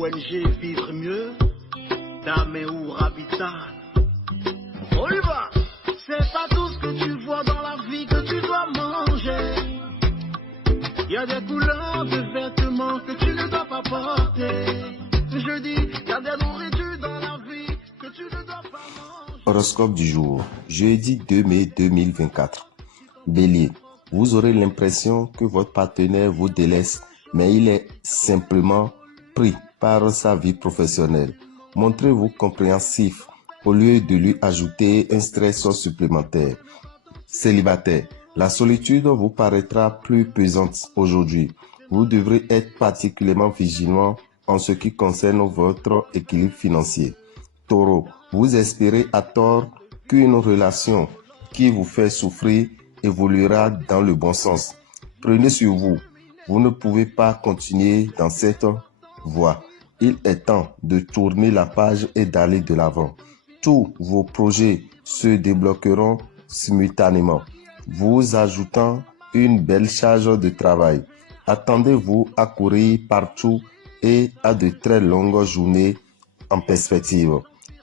ONG Vivre Mieux, Dame ou Habitat. On y va. C'est pas tout ce que tu vois dans la vie que tu dois manger. Il y a des couleurs de vêtements que tu ne dois pas porter. Je dis, il y a des nourritures dans la vie que tu ne dois pas manger. Horoscope du jour, jeudi 2 mai 2024. Bélier, vous aurez l'impression que votre partenaire vous délaisse, mais il est simplement pris par sa vie professionnelle. Montrez-vous compréhensif au lieu de lui ajouter un stress supplémentaire. Célibataire, la solitude vous paraîtra plus pesante aujourd'hui. Vous devrez être particulièrement vigilant en ce qui concerne votre équilibre financier. Taureau, vous espérez à tort qu'une relation qui vous fait souffrir évoluera dans le bon sens. Prenez sur vous. Vous ne pouvez pas continuer dans cette voie. Il est temps de tourner la page et d'aller de l'avant. Tous vos projets se débloqueront simultanément, vous ajoutant une belle charge de travail. Attendez-vous à courir partout et à de très longues journées en perspective.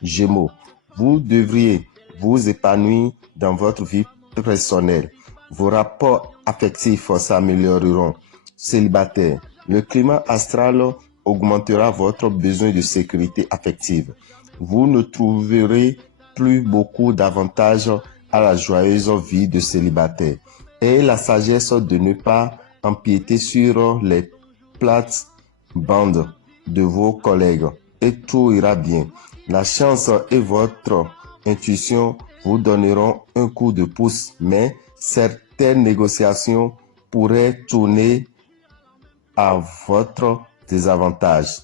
Gémeaux, vous devriez vous épanouir dans votre vie personnelle. Vos rapports affectifs s'amélioreront. Célibataire, le climat astral augmentera votre besoin de sécurité affective. Vous ne trouverez plus beaucoup d'avantages à la joyeuse vie de célibataire. Ayez la sagesse de ne pas empiéter sur les plates-bandes de vos collègues et tout ira bien. La chance et votre intuition vous donneront un coup de pouce, mais certaines négociations pourraient tourner à votre désavantage.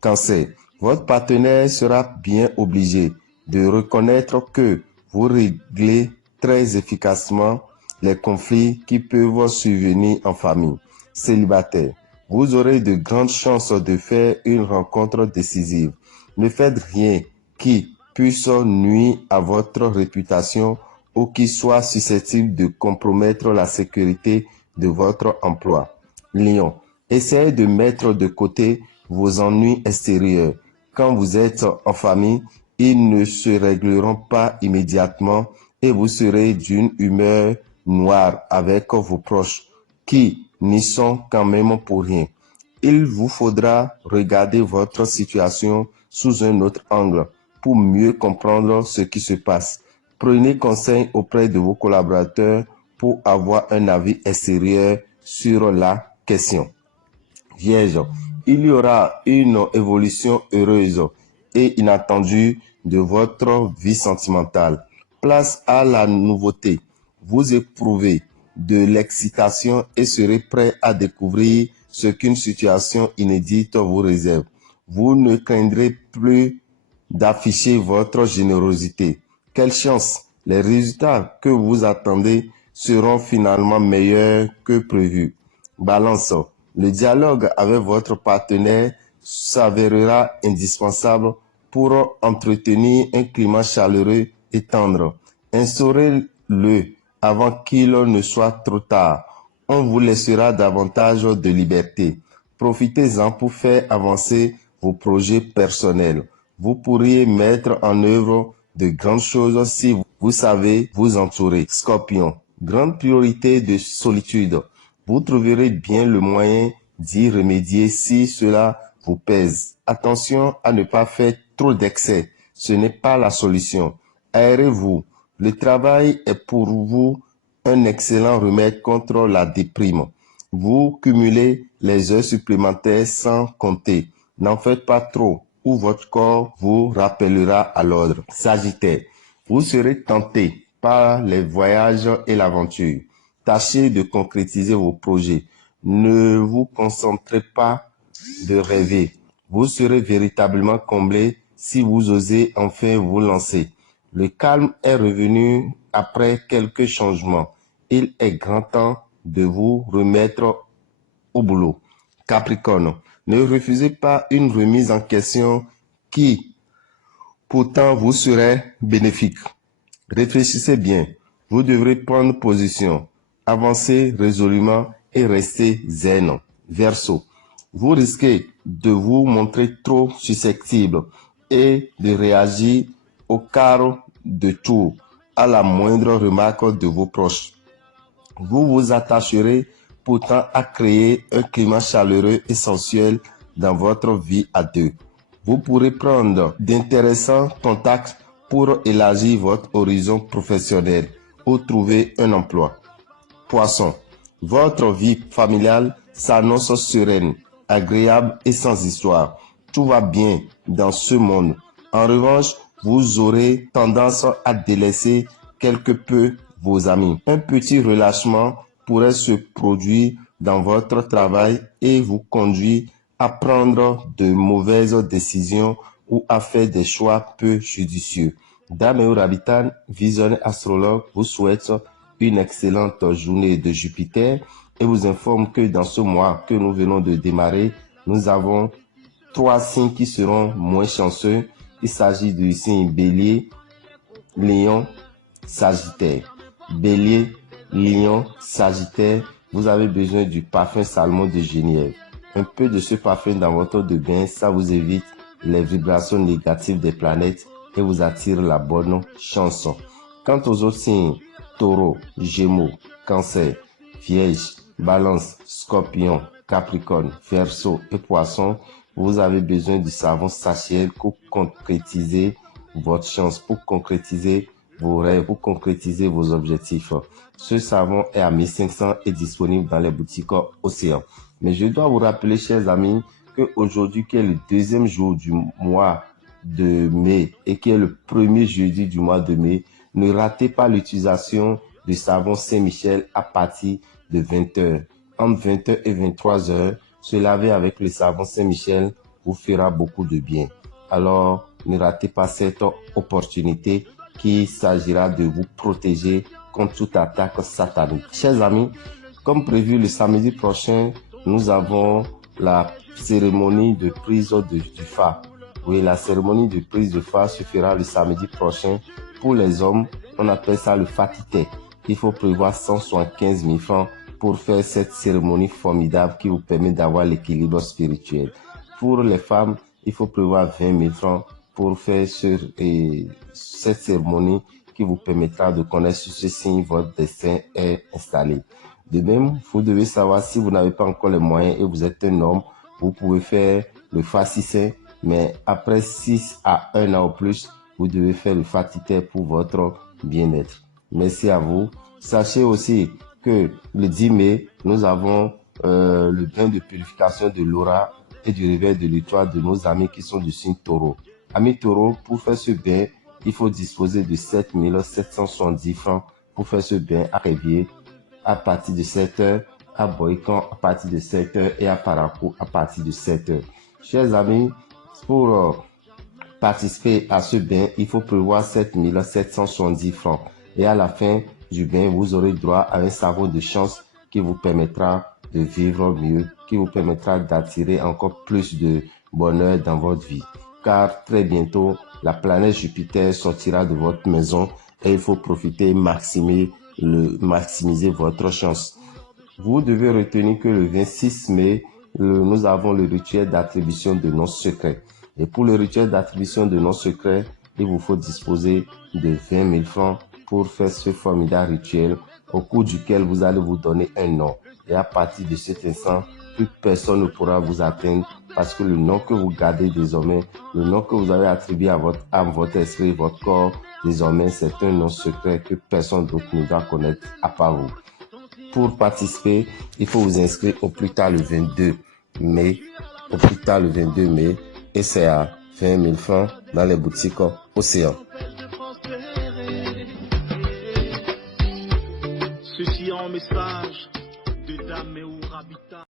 Cancer, votre partenaire sera bien obligé de reconnaître que vous réglez très efficacement les conflits qui peuvent survenir en famille. Célibataire, vous aurez de grandes chances de faire une rencontre décisive. Ne faites rien qui puisse nuire à votre réputation ou qui soit susceptible de compromettre la sécurité de votre emploi. Lion, essayez de mettre de côté vos ennuis extérieurs. Quand vous êtes en famille, ils ne se régleront pas immédiatement et vous serez d'une humeur noire avec vos proches qui n'y sont quand même pour rien. Il vous faudra regarder votre situation sous un autre angle pour mieux comprendre ce qui se passe. Prenez conseil auprès de vos collaborateurs pour avoir un avis extérieur sur la question. Vierge, il y aura une évolution heureuse et inattendue de votre vie sentimentale. Place à la nouveauté. Vous éprouvez de l'excitation et serez prêt à découvrir ce qu'une situation inédite vous réserve. Vous ne craindrez plus d'afficher votre générosité. Quelle chance! Les résultats que vous attendez seront finalement meilleurs que prévu. Balance. Le dialogue avec votre partenaire s'avérera indispensable pour entretenir un climat chaleureux et tendre. Instaurez-le avant qu'il ne soit trop tard. On vous laissera davantage de liberté. Profitez-en pour faire avancer vos projets personnels. Vous pourriez mettre en œuvre de grandes choses si vous savez vous entourer. Scorpion, grande priorité de solitude. Vous trouverez bien le moyen d'y remédier si cela vous pèse. Attention à ne pas faire trop d'excès. Ce n'est pas la solution. Aérez-vous. Le travail est pour vous un excellent remède contre la déprime. Vous cumulez les heures supplémentaires sans compter. N'en faites pas trop ou votre corps vous rappellera à l'ordre. Sagittaire, vous serez tenté par les voyages et l'aventure. Tâchez de concrétiser vos projets. Ne vous concentrez pas de rêver. Vous serez véritablement comblé si vous osez enfin vous lancer. Le calme est revenu après quelques changements. Il est grand temps de vous remettre au boulot. Capricorne, ne refusez pas une remise en question qui, pourtant, vous serait bénéfique. Réfléchissez bien. Vous devrez prendre position. Avancez résolument et restez zen. Verseau, Vous risquez de vous montrer trop susceptible et de réagir au quart de tour à la moindre remarque de vos proches. Vous vous attacherez pourtant à créer un climat chaleureux et sensuel dans votre vie à deux. Vous pourrez prendre d'intéressants contacts pour élargir votre horizon professionnel ou trouver un emploi. Poisson, votre vie familiale s'annonce sereine, agréable et sans histoire. Tout va bien dans ce monde. En revanche, vous aurez tendance à délaisser quelque peu vos amis. Un petit relâchement pourrait se produire dans votre travail et vous conduire à prendre de mauvaises décisions ou à faire des choix peu judicieux. Dame Rabitan, visionnaire astrologue, vous souhaite une excellente journée de Jupiter et vous informe que dans ce mois que nous venons de démarrer, nous avons 3 signes qui seront moins chanceux. Il s'agit du signe Bélier, Lion, Sagittaire. Bélier, Lion, Sagittaire, vous avez besoin du parfum Salmon de Genièvre. Un peu de ce parfum dans votre eau de bain, ça vous évite les vibrations négatives des planètes et vous attire la bonne chance. Quant aux autres signes, Taureau, Gémeaux, Cancer, Vierge, Balance, Scorpion, Capricorne, Verseau et Poisson, vous avez besoin du savon Sachiel pour concrétiser votre chance, pour concrétiser vos rêves, pour concrétiser vos objectifs. Ce savon est à 1500 et disponible dans les boutiques Océan. Mais je dois vous rappeler, chers amis, qu'aujourd'hui, qui est le deuxième jour du mois de mai et qui est le premier jeudi du mois de mai, ne ratez pas l'utilisation du savon Saint-Michel à partir de 20h. Entre 20h et 23h, se laver avec le savon Saint-Michel vous fera beaucoup de bien. Alors, ne ratez pas cette opportunité qui s'agira de vous protéger contre toute attaque satanique. Chers amis, comme prévu le samedi prochain, nous avons la cérémonie de prise du phare. Oui, la cérémonie de prise de phare se fera le samedi prochain. Pour les hommes, on appelle ça le fatité. Il faut prévoir 175 000 francs pour faire cette cérémonie formidable qui vous permet d'avoir l'équilibre spirituel. Pour les femmes, il faut prévoir 20 000 francs pour faire cette cérémonie qui vous permettra de connaître sur ce signe votre destin est installé. De même, vous devez savoir si vous n'avez pas encore les moyens et vous êtes un homme, vous pouvez faire le fatissé, mais après 6 à 1 an ou plus, vous devez faire le fatité pour votre bien-être. Merci à vous. Sachez aussi que le 10 mai, nous avons le bain de purification de l'aura et du réveil de l'étoile de nos amis qui sont du signe Taureau. Amis Taureau, pour faire ce bain, il faut disposer de 7 770 francs pour faire ce bain à Révier à partir de 7h, à Boycon à partir de 7h et à Parakou à partir de 7h. Chers amis, pour participer à ce bain, il faut prévoir 7 770 francs. Et à la fin du bain, vous aurez droit à un savon de chance qui vous permettra de vivre mieux, qui vous permettra d'attirer encore plus de bonheur dans votre vie. Car très bientôt, la planète Jupiter sortira de votre maison et il faut profiter, maximiser votre chance. Vous devez retenir que le 26 mai, nous avons le rituel d'attribution de noms secrets. Et pour le rituel d'attribution de noms secrets, il vous faut disposer de 20 000 francs pour faire ce formidable rituel au cours duquel vous allez vous donner un nom. Et à partir de cet instant, plus personne ne pourra vous atteindre parce que le nom que vous gardez désormais, le nom que vous avez attribué à votre âme, votre esprit, votre corps, désormais c'est un nom secret que personne d'autre ne doit connaître à part vous. Pour participer, il faut vous inscrire au plus tard le 22 mai, et c'est à 20 000 francs dans les boutiques Océan. Ceci en message de Dame Rabitan.